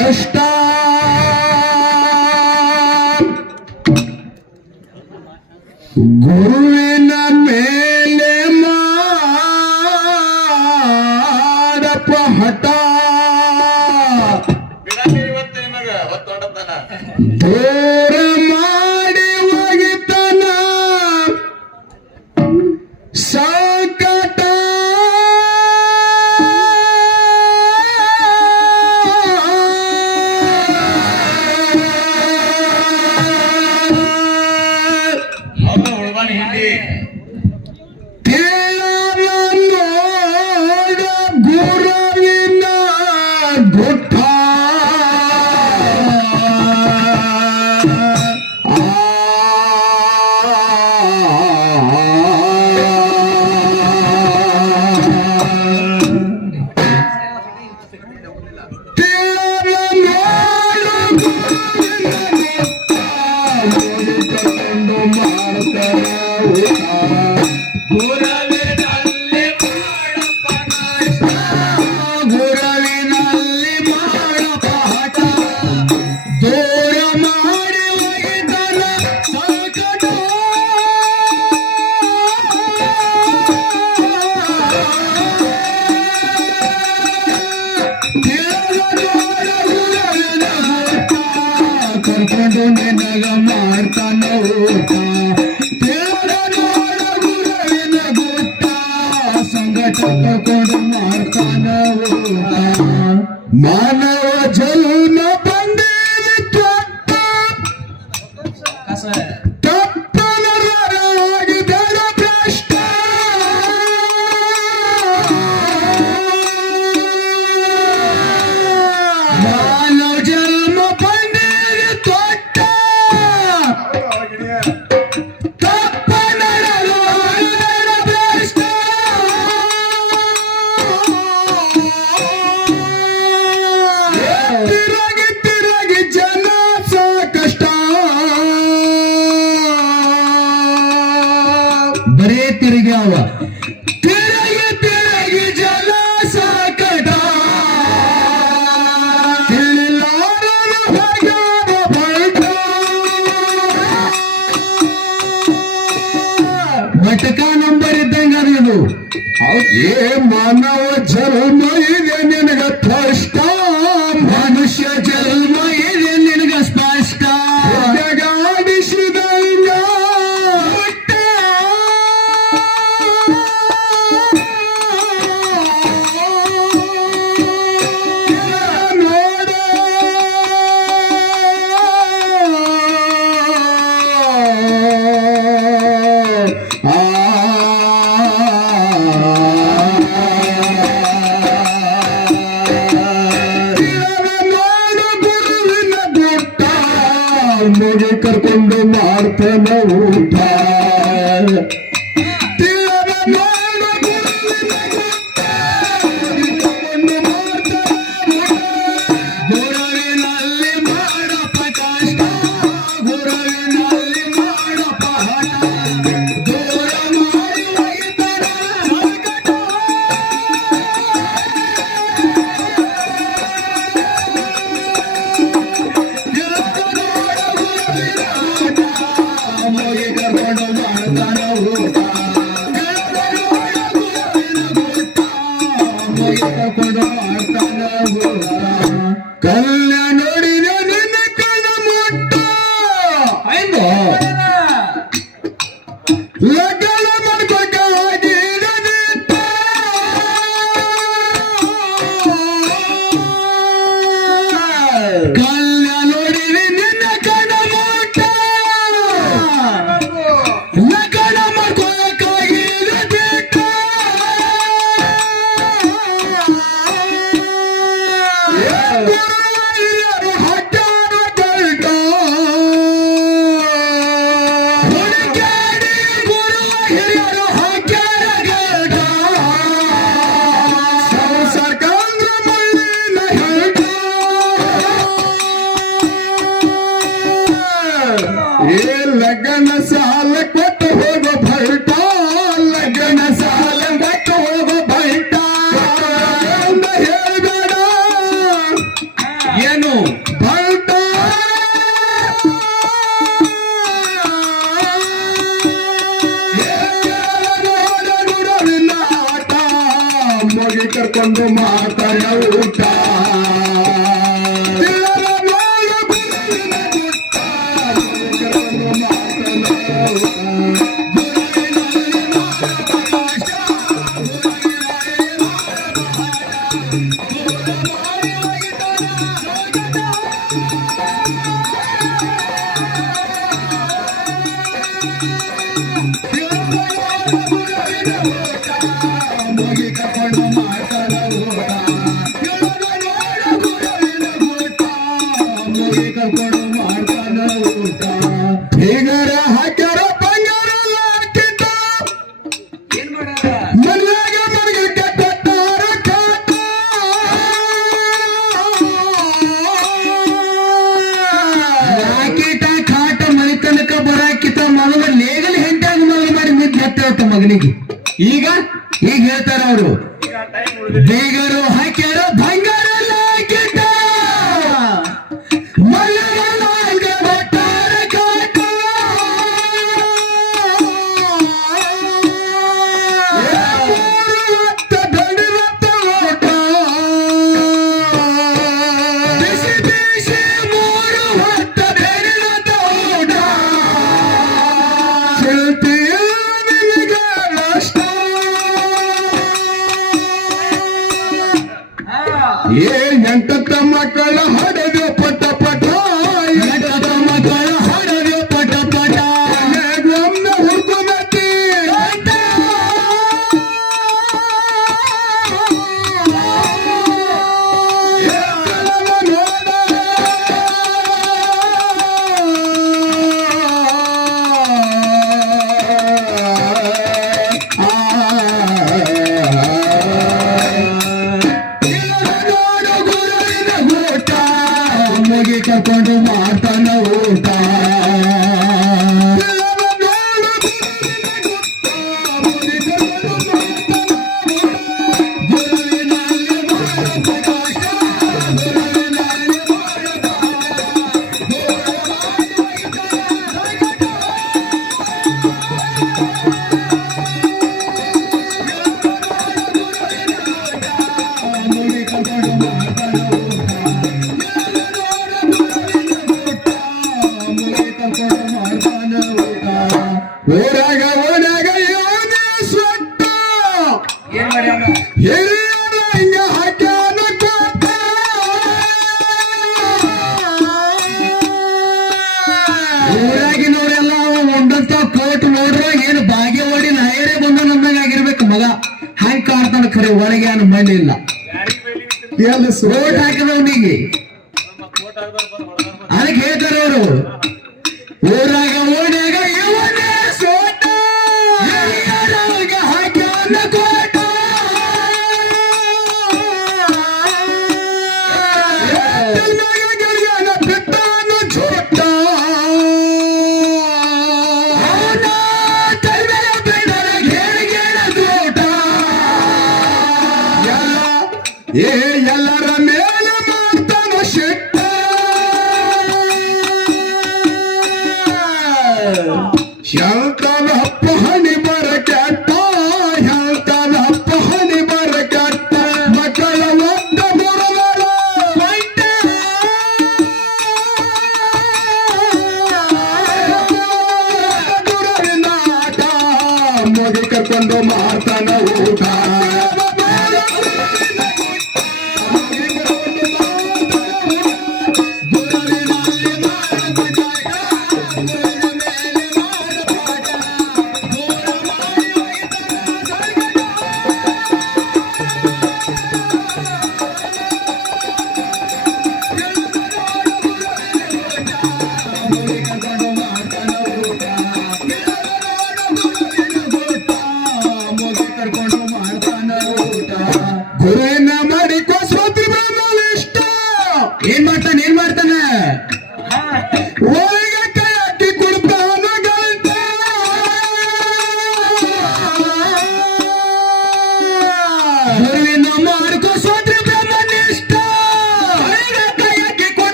ಕಷ್ಟ Bugün ಓಡಾಗ ಓಡಾಗ ಯಾವ್ದೇ ಸೊಟ್ಟ. ಹಿರಿಯರ ಊರಾಗಿನವರೆಲ್ಲ ಒಂದಂತ ಕೋಟ್ ನೋಡ್ರ ಏನು ಬಾಗಿ ನಾಯರೇ ಬಂದು ನಮ್ಮದಾಗಿರ್ಬೇಕು ಮಗ. ಹಂಗ್ ಕಾಡ್ತಾನ ಖರೆ ಒಳಗೆ ಏನು ಮಂಡಿ ಇಲ್ಲ. ಎಲ್ಲಿ ಸೋಟ್ Yeah.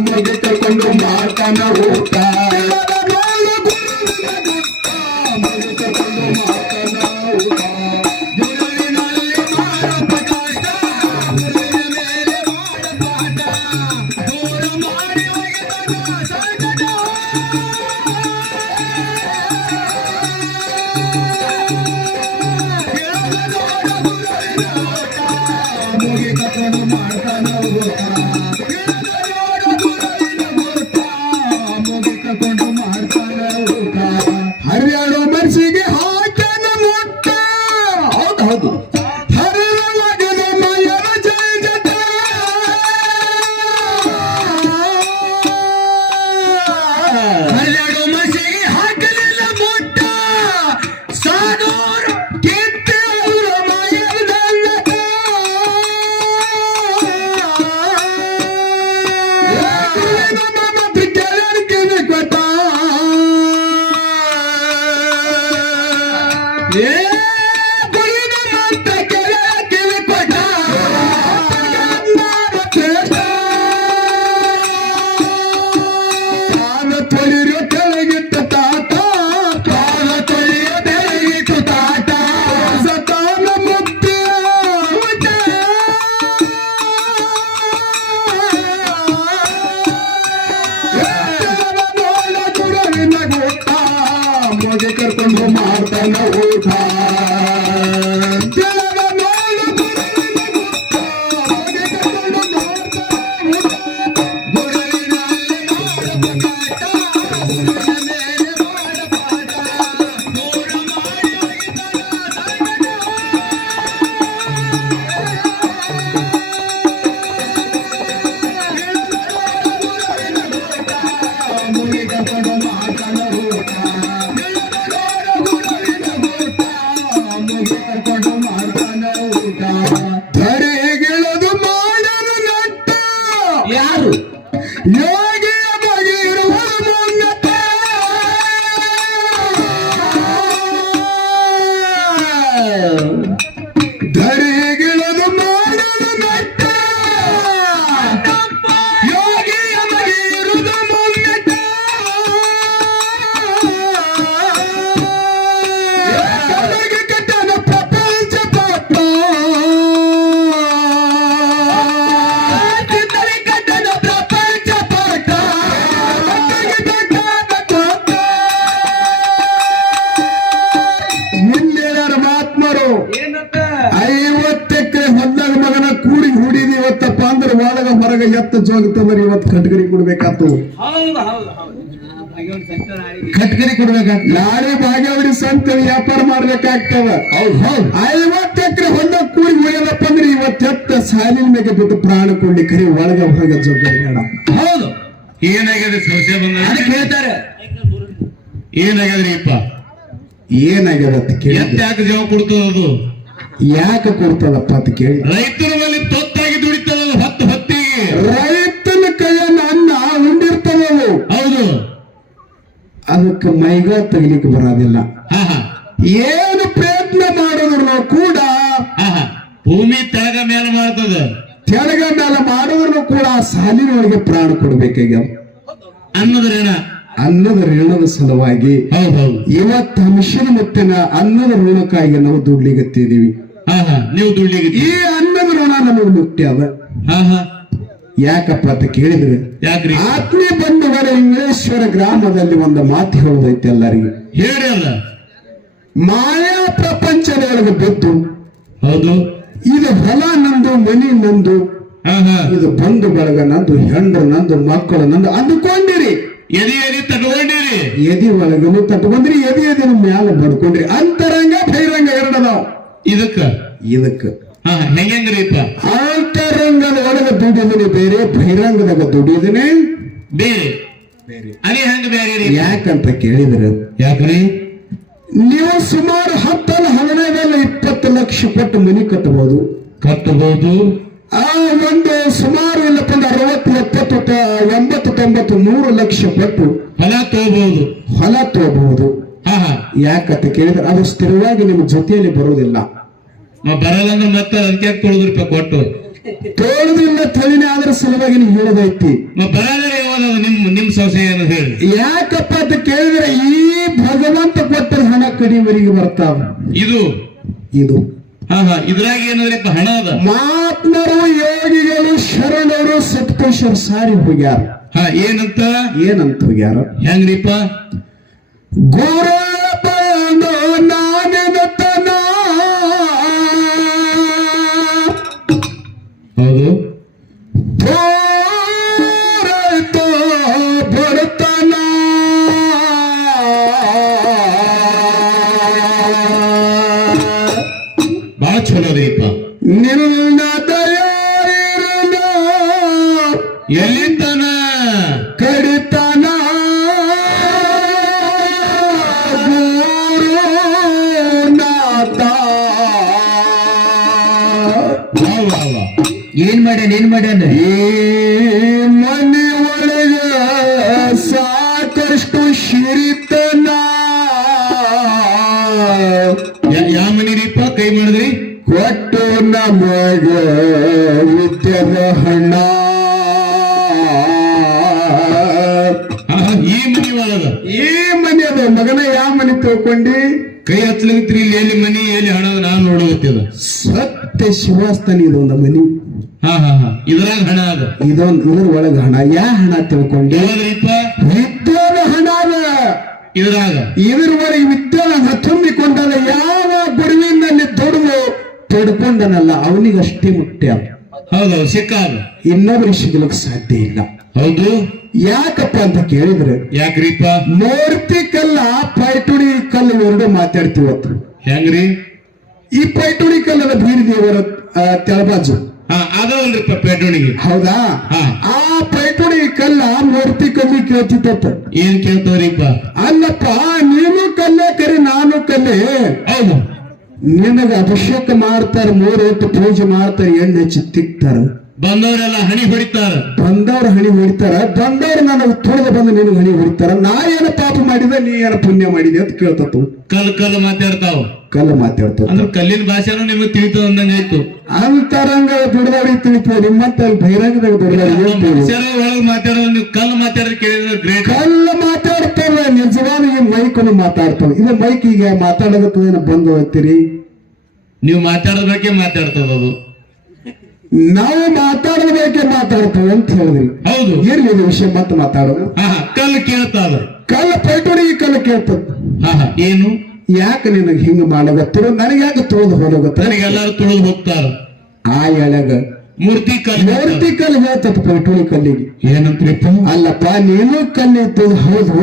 தந்தது கொண்டு மாட்டன ஊட்ட 中国 ಒಳಗ ಹೊರಗ ಎತ್ತ ಜೋಗತ್ತಂದ್ರೆ ಇವತ್ತು ಕಟ್ಗರಿ ಕೊಡ್ಬೇಕಾತು. ಹೌದು ಹೌದು ಹೌದು. ಕಟ್ಗರಿ ಕೊಡ್ಬೇಕಾಗ್ತ ನಾಳೆ ಭಾಗ್ಯವಡಿ ಸಂತ ವ್ಯಾಪಾರ ಮಾಡ್ಬೇಕಾಗ್ತವ ಹೌದು ಹೌದು. ಐವತ್ತು ಎಕರೆ ಹೊಲ ಕೂಡಿ ಹುಡಿಯಲ್ಲಪ್ಪ ಅಂದ್ರೆ ಇವತ್ತು ಎತ್ತ ಸಾಲಿನ ಮೇಲೆ ಬಿದ್ದು ಪ್ರಾಣ ಕೊಡ್ಲಿ ಕರಿ ಒಳಗ ಹೊರಗ ಜೋಗರಿ ಬೇಡ. ಹೌದು. ಏನಾಗ್ಯದ ಸಮಸ್ಯೆ ಬಂದ ಅದಕ್ಕೆ ಹೇಳ್ತಾರೆ. ಏನಾಗ್ಯದ್ರಿ ಅಪ್ಪ ಏನಾಗ್ಯದ ಅಂತ ಯಾಕೆ ಜೀವ ಕೊಡ್ತದ ಅದು ಯಾಕೆ ಕೊಡ್ತದಪ್ಪ ಅಂತ ಕೇಳಿ ರೈತರ ಮೇಲೆ ಹೊತ್ತಿಗೆ ರೈತನ ಕೈಯನ್ನು ಅನ್ನ ಉಂಡಿರ್ತದವು ಹೌದು. ಅದಕ್ಕೆ ಮೈಗ ತೆಗಿಲಿಕ್ಕೆ ಬರೋದಿಲ್ಲ. ಏನು ಪ್ರಯತ್ನ ಮಾಡಿದ್ರು ಕೂಡ ಭೂಮಿ ತೆಳಗ ಮೇಲೆ ಮಾಡ್ತದ. ತೆಳಗ ಮೇಲೆ ಮಾಡಿದ್ರು ಕೂಡ ಆ ಸಾಲಿನೊಳಗೆ ಪ್ರಾಣ ಕೊಡ್ಬೇಕಾಗ್ಯಾವ ಅನ್ನೋದ್ರೇನ ಅನ್ನದ ಋಣದ ಸಲುವಾಗಿ ಇವತ್ತು ಮಿಷನ್ ಮುತ್ತಿನ ಅನ್ನದ ಋಣಕ್ಕಾಗಿ ನಾವು ಹಾ ನೀವು ದುಡ್ಲಿಗೆ ಈ ಅನ್ನದ ಋಣ ನಮಗೆ ಮುಖ್ಯ ಅದ. ಯಾಕಪ್ಪ ಅಂತ ಕೇಳಿದ್ರೆ ಯಾಕ್ರಿ? ಆತ್ಮೀಯ ಬಂಧುಗಳ ಇಂಗ್ಲೇಶ್ವರ ಗ್ರಾಮದಲ್ಲಿ ಒಂದು ಮಾತು ಹೇಳುದೈತೆ ಎಲ್ಲರಿಗೂ. ಹೇಳ ಮಾಯಾ ಪ್ರಪಂಚದೊಳಗೆ ಬಿದ್ದು ಹೌದು. ಇದು ಹೊಲ ನಂದು ಮನಿ ನಂದು ಇದು ಬಂಧು ಬಳಗ ನಂದು ಹೆಂಡ್ರು ನಂದು ಮಕ್ಕಳು ನಂದು ಅಂದುಕೊಂಡಿರಿ ಎದಿ ಎದಿ ತಗೊಂಡಿರಿ ಎದಿ ಒಳಗನು ತಟ್ಕೊಂಡ್ರಿ ಎದಿ ಎದಿನ ಮ್ಯಾಲ ಬಡ್ಕೊಂಡ್ರಿ. ಅಂತರಂಗ ಬಹಿರಂಗ ಎರಡದಾವ್. ಇದಕ್ಕ? ಇದಕ್ಕ. ಅಂತರಂಗದ ಒಳಗೆ ದುಡಿದನೆ ಬೇರೆ ಬಹಿರಂಗದಾಗ ದುಡಿದನೆ ಬೇರೆ. ಅದೇ ಹೆಂಗ ಬೇರೆ ರೀ? ಯಾಕಂತ ಕೇಳಿದ್ರೆ ಯಾಕ್ರಿ? ನೀವು ಸುಮಾರು ಹತ್ತಲ್ಲ ಹದಿನೈದಲ್ಲ ಇಪ್ಪತ್ತು ಲಕ್ಷ ಕೊಟ್ಟು ಮನಿ ಕಟ್ಟಬಹುದು ಕಟ್ಟಬಹುದು ಆ ಒಂದು ಸುಮಾರು ಇಲ್ಲಪ್ಪ ಅರವತ್ತು ಎಪ್ಪತ್ತು ಒಂಬತ್ತು ಎಂಬತ್ತು ತೊಂಬತ್ತು ಮೂರು ಲಕ್ಷ ಕೊಟ್ಟು ಹೊಲ ತಗೋಬಹುದು ಹೊಲ ಹಾ. ಯಾಕಂತ ಕೇಳಿದ್ರೆ ಅದು ಸ್ಥಿರವಾಗಿ ನಿಮ್ಮ ಜೊತೆಯಲ್ಲಿ ಬರುವುದಿಲ್ಲ. ಮ ಬರಲ್ಲ ಅಂದ್ರೆ ಮತ್ತೆ ಅದಕ್ಕೆ ತೊಳೆದಿರ್ಪ ಕೊಟ್ಟು? ತೋಳದಿಂದ ತಳಿನೇ ಆದ್ರೆ ಸಲುವಾಗಿ ನೀವು ಹೇಳೋದೈತಿ. ಮ ಬರಲ್ಲ ನಿಮ್ ನಿಮ್ ಸಂಶಯ ಏನು ಹೇಳಿ? ಯಾಕಪ್ಪ ಅಂತ ಕೇಳಿದ್ರೆ ಈ ಭಗವಂತ ಕೊಟ್ಟ ಹಣ ಕಡಿಮರಿಗೆ ಬರ್ತಾವ. ಇದು? ಇದು. ಹಾ ಹಾ ಇದ್ರಾಗ ಏನದ್ರಿಪ್ಪ ಹಣ ಅದ? ಮಹಾತ್ಮರು ಯೋಗಿಗಳು ಶರಣರು ಸತ್ಪುರುಷರು ಸಾರಿ ಹೋಗ್ಯಾರ. ಹಾ ಏನಂತ? ಏನಂತ ಹೋಗ್ಯಾರ? ಹೆಂಗ್ರಿಪ್ಪ? ಗುರು ಹೌದು ಅದ್ರಿಪ್ಪ ನಿನ್ನ ಎಲ್ಲಿದ್ದಾನ? ಕಡಿತನ? ಮಾಡ್ಯಾನ ಈ ಮನೆ ಒಳಗ ಸಾಕಷ್ಟು ಶಿರಿತನ. ಯಾ- ಮನೆ ರೀಪ ಕೈ ಮಾಡಿದ್ರಿ ಕೊಟ್ಟು ನಮಗ ಉದ್ಯಮ ಹಣ. ಹಾ ಹಾ, ಈ ಮನಿ ಒಳಗ ಈ ಮನೆ ಅದ ಮಗನ ಯಾವ ಮನೆ ತಿಳ್ಕೊಂಡಿ ಕೈ ಹಚ್ಲಿಕ್ತ್ರಿ ಇಲ್ಲಿ ಎಲ್ಲಿ ಮನಿ ಎಲ್ಲಿ ಹಣ ನಾನು ನೋಡೋಗತ್ತಿದ ಸತ್ಯ ಶಿವಾಸ್ತನಿ ಇದೊಂದು ಮನಿ. ಹಾ ಹಾ ಹಾ. ಇದ್ರಾಗ ಹಣ ಅದ. ಇದೊಂದು ಇದ್ರ ಒಳಗ ಹಣ. ಯಾ ಹಣ ತಿಳ್ಕೊಂಡೆ? ವಿದ್ಯಾದ ಹಣ ಅದ. ಇದ್ರಾಗ. ವಿದ್ಯಾನ ತುಂಬಿಕೊಂಡಲ್ಲ ಯಾವ ಗುರುವಿನಲ್ಲಿ ತೊಡಲು ತೊಡ್ಕೊಂಡನಲ್ಲ ಅವನಿಗಷ್ಟೇ ಮುಟ್ಟೆ ಹೌದು ಸಿಕ್ಕಾಗ. ಇನ್ನೊಬ್ರಿಗೆ ಸಿಗ್ಲಿಕ್ಕೆ ಸಾಧ್ಯ ಇಲ್ಲ. ಹೌದು. ಯಾಕಪ್ಪ ಅಂತ ಕೇಳಿದ್ರೆ ಯಾಕ್ರಿಪ್ಪ? ಮೂರ್ತಿ ಕಲ್ಲ ಪೈಟುಡಿ ಕಲ್ಲು ಎರಡು ಮಾತಾಡ್ತೀವತ್ತು ಹೆಂಗ್ರಿ? ಈ ಪೇಟೋಣಿ ಕಲ್ಲದ ಬೀರಿ ದೇವರ ತೆಳಬಾಜು ಅದವಲ್ರಿಪ್ಪ ಪೇಟೋಣಿಗೆ ಹೌದಾ. ಆ ಪೇಟೋಣಿ ಕಲ್ಲ ಮೂರ್ತಿ ಕಲ್ಲಿ ಕೇಳ್ತಿತ್ತ ಏನ್ ಕೇಳ್ತವ್ರಿಪ್ಪ? ಅಲ್ಲಪ್ಪ ನೀನು ಕಲ್ಲೇ ಕರಿ ನಾನು ಕಲ್ಲೇ. ಹೌದು. ನಿನಗ ಅಭಿಷೇಕ ಮಾಡ್ತಾರ ಮೂರು ಹೊತ್ತು ಪೂಜೆ ಮಾಡ್ತಾರ ಎಣ್ಣೆ ಹಚ್ಚಿ ತಿಕ್ತಾರ. ಬಂದವರೆಲ್ಲ ಹಣಿ ಹೊಡಿತಾರ. ಬಂದವ್ರ ಹಣಿ ಹೊಡಿತಾರ ಬಂದವ್ರ ನನಗೆ ತುಳಿದ ಬಂದು ನಿನಗೆ ಹಣಿ ಹೊಡಿತಾರ. ನಾ ಏನ ಪಾಪ ಮಾಡಿದೆ ನೀ ಏನ ಪುಣ್ಯ ಮಾಡಿದೆ ಅಂತ ಕೇಳ್ತತ್ತು. ಕಲ್ ಕಲ್ ಮಾತಾಡ್ತಾವ. ಕಲ್ಲ ಮಾತಾಡ್ತಾರೆ ಅಂದ್ರೆ ಕಲ್ಲಿನ ಭಾಷೆನೂ ನಿಮಗೆ ತಿಳಿತದ ಅಂದಂಗ ಆಯ್ತು. ಅಂತರಂಗ ಬಿಡದಾಡಿ ಮತ್ತೆ ಅಲ್ಲಿ ಬಹಿರಂಗದಾಗ ಮನುಷ್ಯರ ಒಳಗ್ ಮಾತಾಡೋದು ನೀವು ಕಲ್ಲು ಮಾತಾಡೋದು ಕೇಳಿದ್ರೆ ಗ್ರೇಟ್ ಕಲ್ಲು ಮಾತಾಡ್ತಾರ ನಿಜವಾದ ಈ ಮೈಕನ್ನು ಮಾತಾಡ್ತಾವ. ಇದು ಮೈಕ್ ಈಗ ಮಾತಾಡೋದಕ್ಕೆ ಬಂದು ಹೋಗ್ತೀರಿ? ನೀವು ಮಾತಾಡೋದ್ ಬಗ್ಗೆ ಮಾತಾಡ್ತದ ಅದು. ನಾವು ಮಾತಾಡೋದಕ್ಕೆ ಮಾತಾಡ್ತೇವೆ ಅಂತ ಹೇಳಿದ್ರಿ. ಹೌದು. ಇರ್ಲಿ ಇದು ವಿಷಯ ಮತ್ತೆ ಮಾತಾಡೋದು ಕಲ್ಲು ಕೇಳ್ತಾ ಕಲ್ಲು ಪೈಟೋಡಿ ಕಲ್ಲು ಕೇಳ್ತದ. ಏನು? ಯಾಕೆ ನಿನಗೆ ಹಿಂಗ ಮಾಡೋಗತ್ತಿರ ನನಗೆ ಯಾಕೆ ತೊಳೆದು ಹೋಗತ್ತ ನನಗೆಲ್ಲಾರು ತುಳಿದು ಹೋಗ್ತಾರ. ಆ ಎಳೆಗ ಮೂರ್ತಿ ಕಲ್ಲು ಮೂರ್ತಿ ಕಲ್ಲು ಹೇಳ್ತದ ಪೆಟ್ರೋಲ್ ಕಲ್ಲಿಗೆ. ಏನಂತ್ರಿಪ್ಪ ಅಲ್ಲಪ್ಪ ನೀನು ಕಲ್ಲಿದ್ದದು ಹೌದು.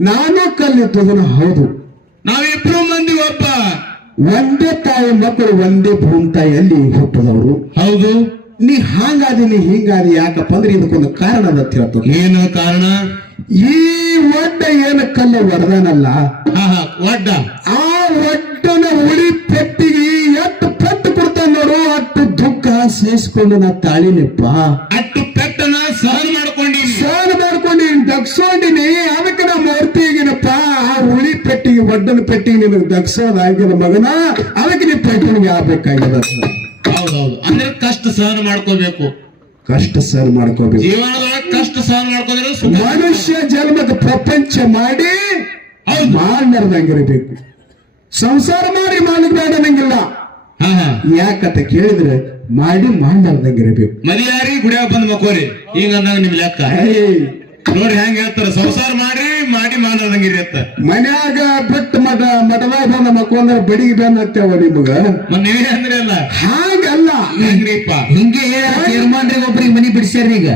ನಾನು ಕಲ್ಲಿದ್ದದನು ಹೌದು. ನಾವಿಬ್ರು ಮಂದಿ ಒಬ್ಬ. ಒಂದೇ ತಾಯಿ ಮಕ್ಕಳು ಒಂದೇ ಭೂಮಿ ತಾಯಿಯಲ್ಲಿ ಹುಟ್ಟದವರು. ಹೌದು. ನೀ ಹಾಂಗಾದಿ ನೀ ಹಿಂಗಾದಿ ಯಾಕಪ್ಪ ಅಂದ್ರೆ ಇದಕ್ಕೊಂದು ಕಾರಣ ಅಂತ ಹೇಳ್ತದೆ ಏನು ಕಾರಣ? ಈ ಒಡ್ಡ ಏನ ಕಲ್ಲ ಒಡೆದನಲ್ಲ ಒಡ್ಡ. ಆ ಒಡ್ಡನ ಉಳಿ ಪೆಟ್ಟಿಗೆ ಎಷ್ಟು ಪೆಟ್ಟು ಕೊಡ್ತಾನ ನೋಡು ಅಷ್ಟು ದುಃಖ ಸಹಿಸ್ಕೊಂಡು ನಾ ತಾಳಿನಪ್ಪ. ಅಟ್ಟು ಪೆಟ್ಟನ ಸಹನ ಮಾಡ್ಕೊಂಡಿ ಸಹನ ಮಾಡ್ಕೊಂಡಿನಿ ದಗ್ಸೋಂಡಿನಿ ಅದಕ್ಕೆ ನಾ ಮೂರ್ತಿಗಿನಪ್ಪ ಆ ಉಳಿ ಪೆಟ್ಟಿಗೆ ಒಡ್ಡನ ಪೆಟ್ಟಿಗೆ ನಿನಗೆ ಆಗಿನ ಮಗನ ಅದಕ್ಕೆ ನೀ ಪೆಟ್ಟಿಗೆ ಆಗ್ಬೇಕಾಗಿದೆ ಹೌದೌದು. ಅಂದ್ರೆ ಕಷ್ಟ ಸಹನ ಮಾಡ್ಕೋಬೇಕು. ಕಷ್ಟ ಸಹನ ಮಾಡ್ಕೋಬೇಕು. ಜೀವನದೊಳಗೆ ಕಷ್ಟ ಸಹನ ಮಾಡ್ಕೋದ್ರೆ ಮನುಷ್ಯ ಜನ್ಮದ ಪ್ರಪಂಚ ಮಾಡಿ ಮಾಡಲಾರ್ದಂಗಿರಬೇಕು ಸಂಸಾರ ಮಾಡಿ ನಂಗಿಲ್ಲ ಹಾ ಹಾ. ಯಾಕಂತ ಕೇಳಿದ್ರೆ ಮಾಡಿ ಮಾಡಲಾರ್ದಂಗಿರಬೇಕು ಮರಿಯಾರಿ ಗುಡಿಯಾಗ ಬಂದ್ ಮಕ್ಕೋರಿ. ಈಗ ಅಂದಾಗ ನಿಮ್ ಲೆಕ್ಕ. ನೋಡಿ ನೋಡ್ರಿ ಹೆಂಗ ಹೇಳ್ತಾರ ಸಂಸಾರ ಮಾಡಿ ಮಾಡಿ ಮಾಡದಂಗಿರಿ ಅಂತ. ಮನ್ಯಾಗ ಬಿಟ್ಟು ಮಠ ಮಠದಾಗ ಬಂದ ಮಕ್ಕೊಂದ್ರ ಬಡಿಗೆ ಬೆನ್ನ ಹತ್ತೇವ ನಿಮಗ? ನೀವೇ ಅಂದ್ರಿ ಅಲ್ಲ ಹಾಗಲ್ಲ. ಹೆಂಗ್ರಿಪ್ಪ? ಹಿಂಗೆ ಚೇರ್ಮನ್ರಿಗೆ ಒಬ್ರಿಗೆ ಮನಿ ಬಿಡಿಸ್ಯಾರ ಈಗ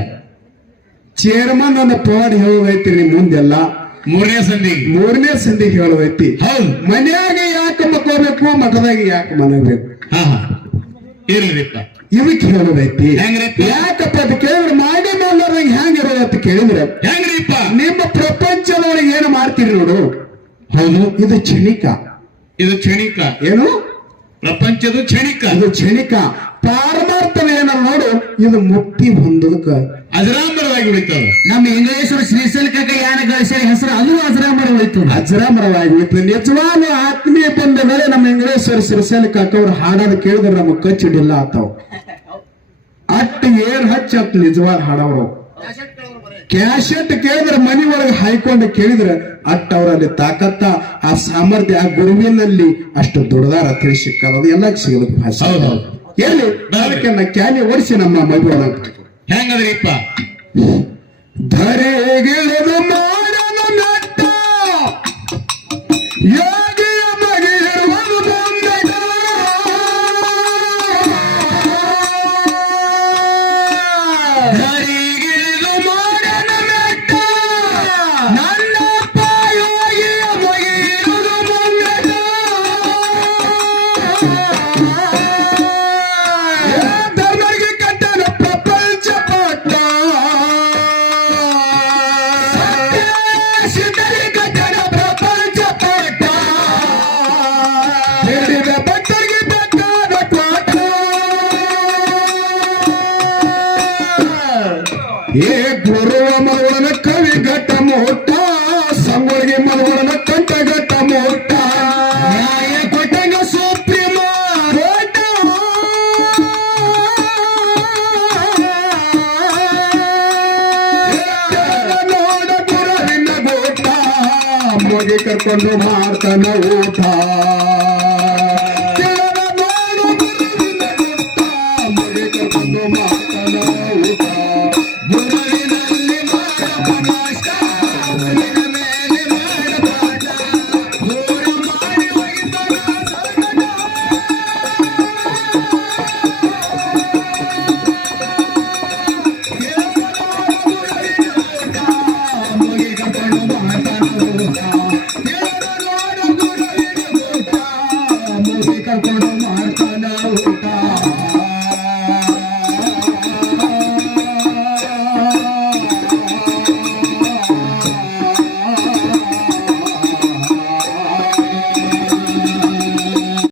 ಚೇರ್ಮನ್ ಒಂದು ತೋಡ್ ಹೇಳುವೈತಿ ನಿಮ್ ಮುಂದೆಲ್ಲ ಮೂರನೇ ಸಂಧಿ. ಮೂರನೇ ಸಂಧಿ ಹೇಳುವೈತಿ ಹೌದು. ಮನ್ಯಾಗ ಯಾಕೆ ಮಕ್ಕೋಬೇಕು ಮಠದಾಗ ಯಾಕೆ ಮನಗಬೇಕು ಹಾ ಇರ್ಲಿರಿಪ್ಪ ಇದಕ್ಕೆ ಹೇಳೋದೈತಿ? ಯಾಕಪ್ಪ ಅದು ಕೇಳಿದ್ರೆ ಮಾಡಿ ಮಾಡೋದಾಗ ಹೆಂಗ ಅಂತ ಕೇಳಿದ್ರೆ ಹೆಂಗ್ರಿಪ್ಪ? ನಿಮ್ಮ ಪ್ರಪಂಚದೊಳಗೆ ಏನು ಮಾಡ್ತೀರಿ ನೋಡು. ಹೌದು. ಇದು ಕ್ಷಣಿಕ. ಇದು ಕ್ಷಣಿಕ. ಏನು? ಪ್ರಪಂಚದ ಕ್ಷಣಿಕ. ಇದು ಕ್ಷಣಿಕ. ಪಾರಮಾರ್ಥದ ಏನ ನೋಡು ಇದು ಮುಕ್ತಿ ಹೊಂದೋದಕ್ಕ. ಉಳಿತಾವ ನಮ್ಮ ಇಂಗ್ಲೇಶ್ವರ ಶ್ರೀಶೈಲಕ್ಕ ಯಾನ ಗಳಿಸ್ಯಾರ ಹೆಸರು ಅದು ಅಜರಾಮರ ಹೋಯ್ತು ಅಜರಾಮರವಾಗಿ ಉಳಿತು ನಿಜವಾದ ಆತ್ಮೀಯ ಬಂಧಗಳೇ ನಮ್ಮ ಇಂಗ್ಲೇಶ್ವರ ಸಿರಸೇಲಿ ಕಾಕವ್ರು ಹಾಡೋದು ಕೇಳಿದ್ರೆ ನಮಗ್ ಕಚ್ಚಿಡಿಲ್ಲ ಆತಾವ್. ಅಟ್ ಏನ್ ಹಚ್ಚ ಅತ್ ನಿಜವಾದ ಹಾಡವ್ರು. ಕ್ಯಾಶೆಟ್ ಕೇಳಿದ್ರೆ ಮನಿ ಒಳಗೆ ಹಾಯ್ಕೊಂಡು ಕೇಳಿದ್ರೆ ಅಟ್ ಅವರಲ್ಲಿ ತಾಕತ್ತ ಆ ಸಾಮರ್ಥ್ಯ ಆ ಗುರುವಿನಲ್ಲಿ ಅಷ್ಟು ದೊಡ್ಡದಾರ ತಿಳಿ ಸಿಕ್ಕದ ಎಲ್ಲ ಸಿಗಲು ಭಾಷೆ. ಎಲ್ಲಿ? ಕ್ಯಾನಿ ಓಡಿಸಿ ನಮ್ಮ ಮಗುವ ಹೆಂಗದ್ರಿಪ್ಪ? ಧರೆಗಿಳಿದು ಮಾಡಲು ನಟ್ಟ ಯೋಗಿಯ ಮೊಗೆ ಕರ್ಕೊಂಡು ಮಾಡ್ತಾನ ಊಟ